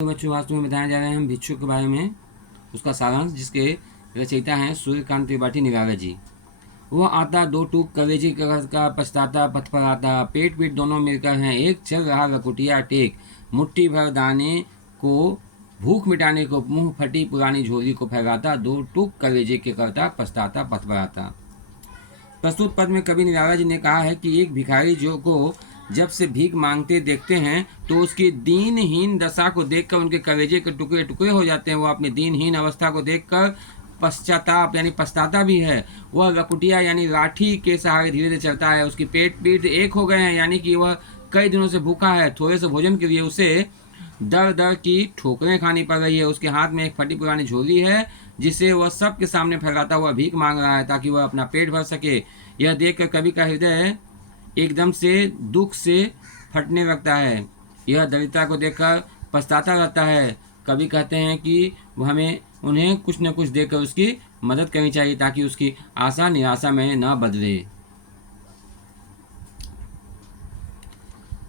तो बच्चों आज तुम्हें बताने जा रहे हैं हम भिक्षुक के बारे में, उसका सारांश, जिसके रचयिता हैं सूर्यकांत त्रिपाठी निराला जी। वह आता दो टूक कवेजी का पछताता पथ पर आता, पेट पीट दोनों मिलकर हैं एक, चल रहा रकुटिया टेक, मुट्ठी भर दाने को भूख मिटाने को मुंह फटी पुरानी झोली को फैलाता, दो टूक कवेजे के करता पछताता पथ पर आता। प्रस्तुत पद में कवि निराला जी ने कहा है कि एक भिखारी जो को जब से भीख मांगते देखते हैं तो उसकी दीनहीन दशा को देखकर उनके कलेजे के टुकड़े टुकड़े हो जाते हैं। वो अपनी दीनहीन अवस्था को देखकर पश्चाताप यानी पछताता भी है। वह रकुटिया यानी लाठी के सहारे धीरे धीरे चलता है। उसकी पेट पीठ एक हो गए हैं, यानी कि वह कई दिनों से भूखा है। थोड़े से भोजन के लिए उसे दर दर की ठोकरें खानी पड़ रही है। उसके हाथ में एक फटी पुरानी झोली है जिसे वह सबके सामने फैलाता हुआ भीख मांग रहा है ताकि वह अपना पेट भर सके। यह देखकर कवि का हृदय एकदम से दुख से फटने लगता है। यह दरिद्रता को देखकर पछताता रहता है। कवि कहते हैं कि हमें उन्हें कुछ न कुछ देकर उसकी मदद करनी चाहिए ताकि उसकी आशा निराशा में न बदले।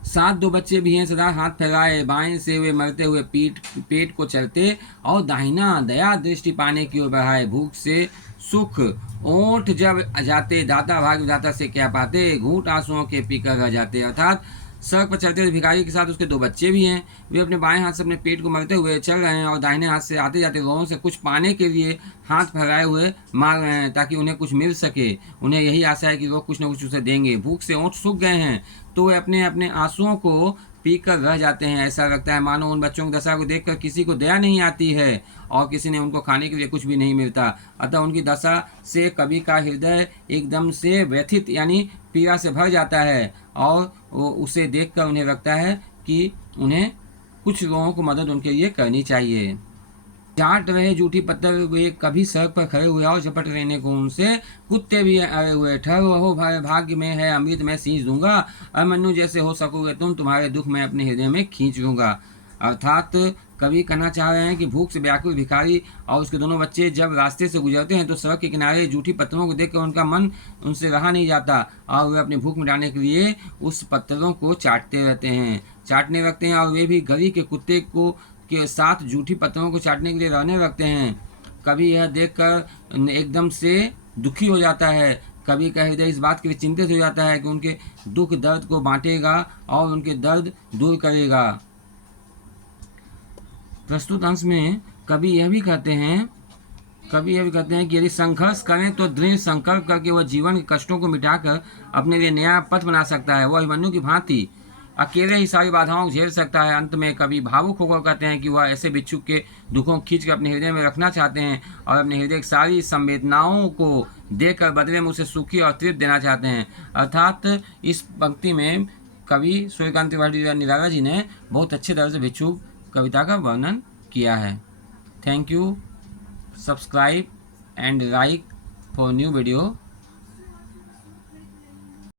साथ दो बच्चे भी हैं सदा हाथ फैलाए, बाएं से वे मरते हुए पेट को चलते और दाहिना दया दृष्टि पाने की ओर बढ़ाए। भूख से सुख ओंठ जब जाते, दाता भाग दाता से क्या पाते, घूंट आंसुओं के पीकर रह जाते। अर्थात सड़क पर चलते हुए भिखारी के साथ उसके दो बच्चे भी हैं। वे अपने बाएं हाथ से अपने पेट को मरते हुए चल रहे हैं और दाहिने हाथ से आते जाते लोगों से कुछ पाने के लिए हाथ फैलाए हुए मांग रहे हैं ताकि उन्हें कुछ मिल सके। उन्हें यही आशा है कि लोग कुछ न कुछ उसे देंगे। भूख से ओंठ सूख गए हैं तो वे अपने अपने आंसुओं को पीकर रह जाते हैं। ऐसा लगता है मानो उन बच्चों की दशा को देखकर किसी को दया नहीं आती है और किसी ने उनको खाने के लिए कुछ भी नहीं मिलता। अतः उनकी दशा से कवि का हृदय एकदम से व्यथित यानी पीड़ा से भर जाता है और उसे देखकर उन्हें लगता है कि उन्हें कुछ लोगों को मदद उनके लिए करनी चाहिए। चाट रहे जूठी पत्थर वे कभी सड़क पर खड़े हुए और झपट रहने को उनसे कुत्ते भी आए हुए। ठहरो हो भाग्य में है अमृत मैं सींच दूंगा, अमनु जैसे हो सकोगे तुम, तुम्हारे दुख मैं अपने हृदय में खींच लूंगा। अर्थात कवि कहना चाह रहे हैं कि भूख से व्याकुल भिखारी और उसके दोनों बच्चे जब रास्ते से गुजरते हैं तो सड़क के किनारे जूठी पत्थरों को देखकर उनका मन उनसे रहा नहीं जाता और वे अपनी भूख मिटाने के लिए उस पत्थरों को चाटते लगते हैं और वे भी गली के कुत्ते को के साथ जूठी पत्थरों को चाटने के लिए रहने लगते हैं। कवि यह देखकर एकदम से दुखी हो जाता है। कवि का हृदय इस बात के लिए चिंतित हो जाता है कि उनके दुख दर्द को बांटेगा और उनके दर्द दूर करेगा। प्रस्तुत अंश में कवि यह भी कहते हैं कि यदि संघर्ष करें तो दृढ़ संकल्प करके वह जीवन के कष्टों को मिटाकर अपने लिए नया पथ बना सकता है। वह अभिमन्यु की भांति अकेले ही सारी बाधाओं को झेल सकता है। अंत में कवि भावुक होकर कहते हैं कि वह ऐसे भिक्षुक के दुखों को खींच कर अपने हृदय में रखना चाहते हैं और अपने हृदय की सारी संवेदनाओं को देकर बदले में उसे सुखी और तृप्त देना चाहते हैं। अर्थात इस पंक्ति में कवि सूर्यकांत त्रिपाठी निराला जी ने बहुत अच्छे तरह से भिक्षुक कविता का वर्णन किया है। Thank you. Subscribe and like for new video.